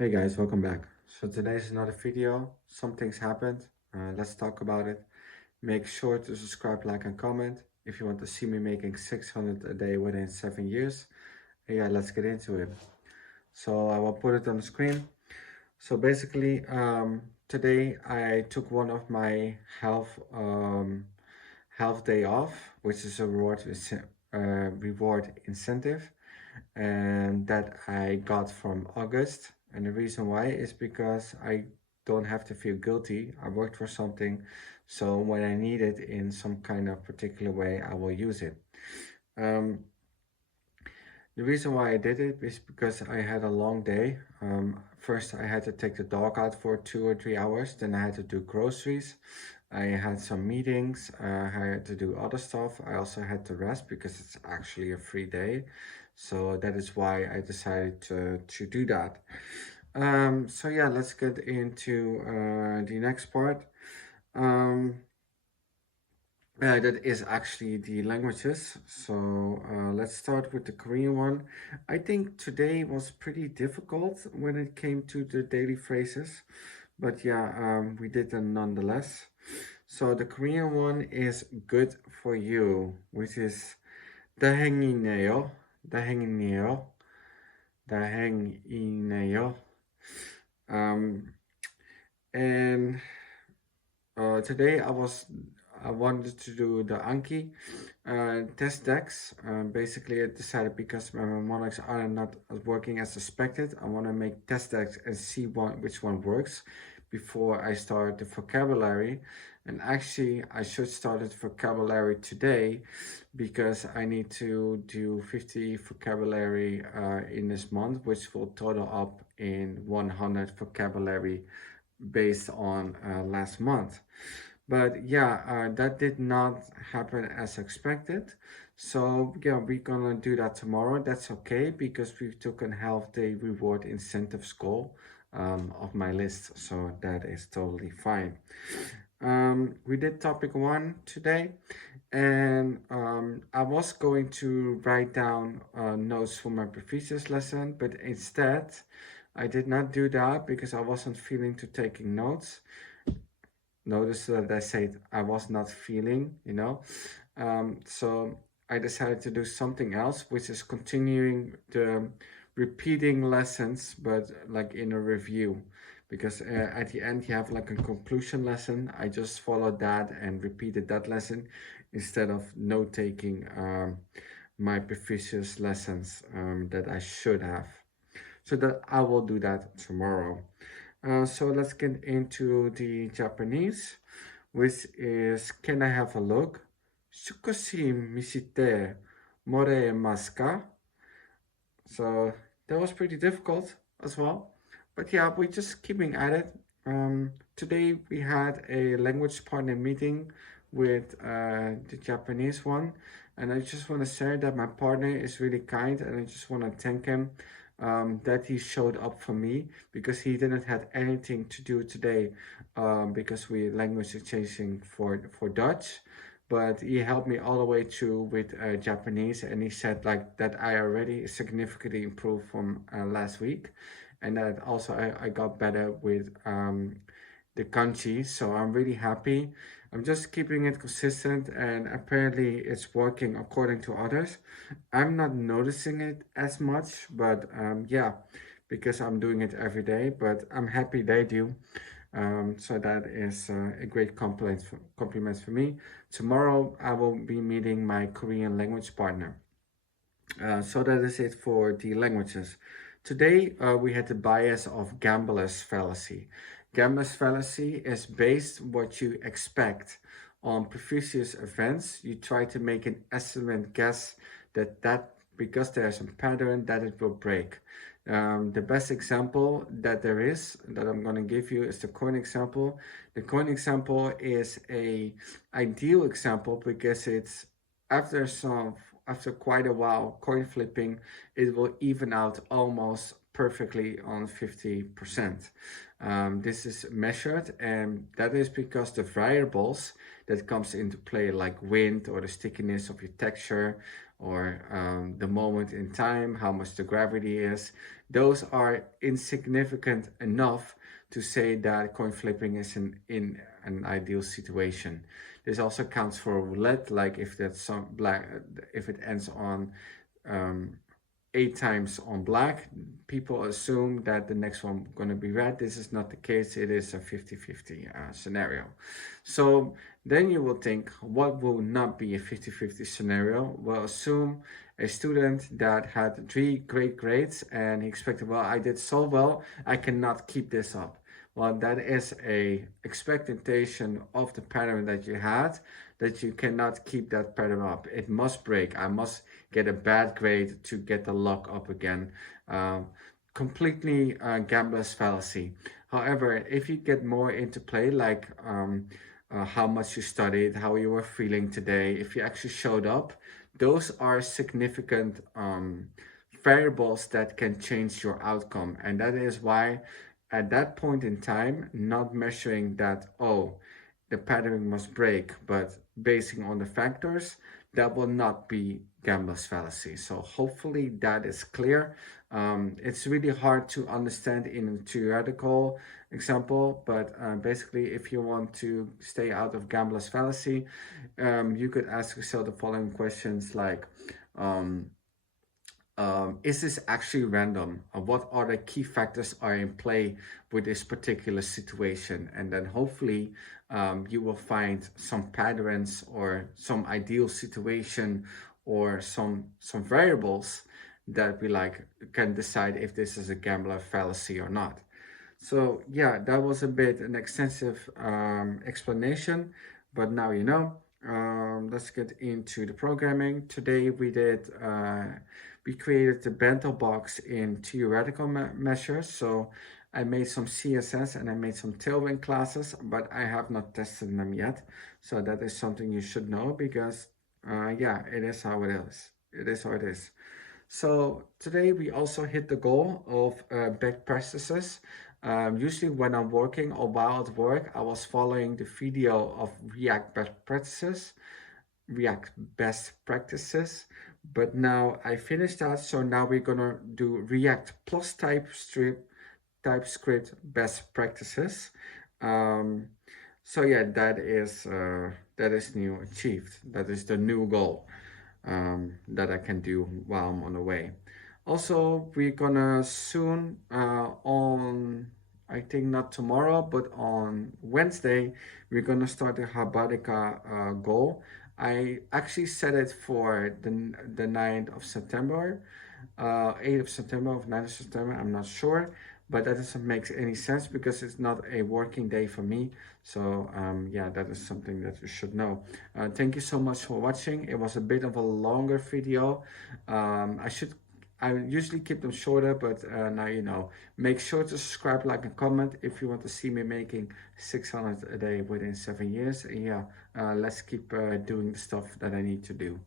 Hey guys, welcome back. So today's another video. Something's happened. Let's talk about it. Make sure to subscribe, like, and comment if you want to see me making 600 a day within 7 years. Yeah, let's get into it. So I will put it on the screen. So basically, today I took one of my health day off, which is a reward incentive, and that I got from August. And the reason why is because I don't have to feel guilty. I worked for something, so when I need it in some kind of particular way, I will use it. Um, the reason why I did it is because I had a long day. First, I had to take the dog out for 2 or 3 hours. Then I had to do groceries. I had some meetings. I had to do other stuff. I also had to rest because it's actually a free day. So that is why I decided to do that. So yeah, let's get into the next part. Um, that is actually the languages. So let's start with the Korean one. I think today was pretty difficult when it came to the daily phrases, but yeah, we did them nonetheless. So the Korean one is good for you, which is 다행이네요, 다행이네요, 다행이네요. Um, and today I wanted to do the Anki test decks. Basically, I decided because my mnemonics are not working as expected, I want to make test decks and see which one works before I start the vocabulary. And actually, I should start the vocabulary today because I need to do 50 vocabulary in this month, which will total up in 100 vocabulary based on last month. But yeah, that did not happen as expected. So yeah, we're gonna do that tomorrow. That's okay because we took a half day reward incentive goal of my list. So that is totally fine. We did topic one today, and I was going to write down notes for my previous lesson, but instead I did not do that because I wasn't feeling to taking notes. Notice that I said I was not feeling. So I decided to do something else, which is continuing the repeating lessons, but like in a review. Because at the end, you have like a conclusion lesson. I just followed that and repeated that lesson instead of note taking my previous lessons that I should have. So that I will do that tomorrow. So let's get into the Japanese, which is can I have a look? 少し見せてもらえますか? So that was pretty difficult as well. But yeah, we're just keeping at it. Today we had a language partner meeting with the Japanese one, and I just want to say that my partner is really kind, and I just want to thank him that he showed up for me because he didn't have anything to do today because we language exchanging for Dutch, but he helped me all the way through with Japanese, and he said like that I already significantly improved from last week, and that also I got better with the kanji, so I'm really happy. I'm just keeping it consistent, and apparently it's working according to others. I'm not noticing it as much, but yeah, because I'm doing it every day, but I'm happy they do. So that is a great compliment for me. Tomorrow I will be meeting my Korean language partner. So that is it for the languages. Today we had the bias of gambler's fallacy. Gambler's fallacy is based what you expect on previous events. You try to make an estimate guess that because there's a pattern that it will break. The best example that there is that I'm going to give you is the coin example. The coin example is a ideal example because it's after some after quite a while coin flipping, it will even out almost perfectly on 50%. This is measured, and that is because the variables that comes into play like wind or the stickiness of your texture or the moment in time, how much the gravity is. Those are insignificant enough to say that coin flipping is in an ideal situation. This also counts for roulette, like if that's some black, if it ends on um, 8 times on black, people assume that the next one going to be red. This is not the case. It is a 50-50 scenario. So then you will think, what will not be a 50-50 scenario? Well, assume a student that had 3 great grades and he expected, well, I did so well, I cannot keep this up. Well, that is a expectation of the pattern that you had, that you cannot keep that pattern up. It must break. I must get a bad grade to get the luck up again. Uh, Completely gambler's fallacy. However, if you get more into play, like how much you studied, how you were feeling today, if you actually showed up, those are significant variables that can change your outcome. And that is why at that point in time, not measuring that, oh, the pattern must break, but basing on the factors, that will not be gambler's fallacy. So hopefully that is clear. It's really hard to understand in a theoretical example, but basically, if you want to stay out of gambler's fallacy, you could ask yourself the following questions like, um, is this actually random? What other key factors are in play with this particular situation? And then hopefully you will find some patterns or some ideal situation or some variables that we like can decide if this is a gambler fallacy or not. So yeah, that was a bit an extensive explanation, but now you know. Let's get into the programming. Today we created the bento box in theoretical measures. So I made some CSS and I made some Tailwind classes, but I have not tested them yet. So that is something you should know because yeah, it is how it is. It is how it is. So today we also hit the goal of best practices. Usually when I'm working or while at work, I was following the video of React best practices. But now I finished that, so now we're gonna do React plus TypeScript best practices. Um, so yeah, that is new achieved. That is the new goal that I can do while I'm on the way. Also, we're gonna soon I think not tomorrow, but on Wednesday, we're gonna start the Habatica goal. I actually set it for the 9th of September, 8th of September or 9th of September, I'm not sure, but that doesn't make any sense because it's not a working day for me. So yeah, that is something that you should know. Thank you so much for watching. It was a bit of a longer video. I usually keep them shorter, but now you know. Make sure to subscribe, like, and comment if you want to see me making 600 a day within 7 years. And yeah, let's keep doing the stuff that I need to do.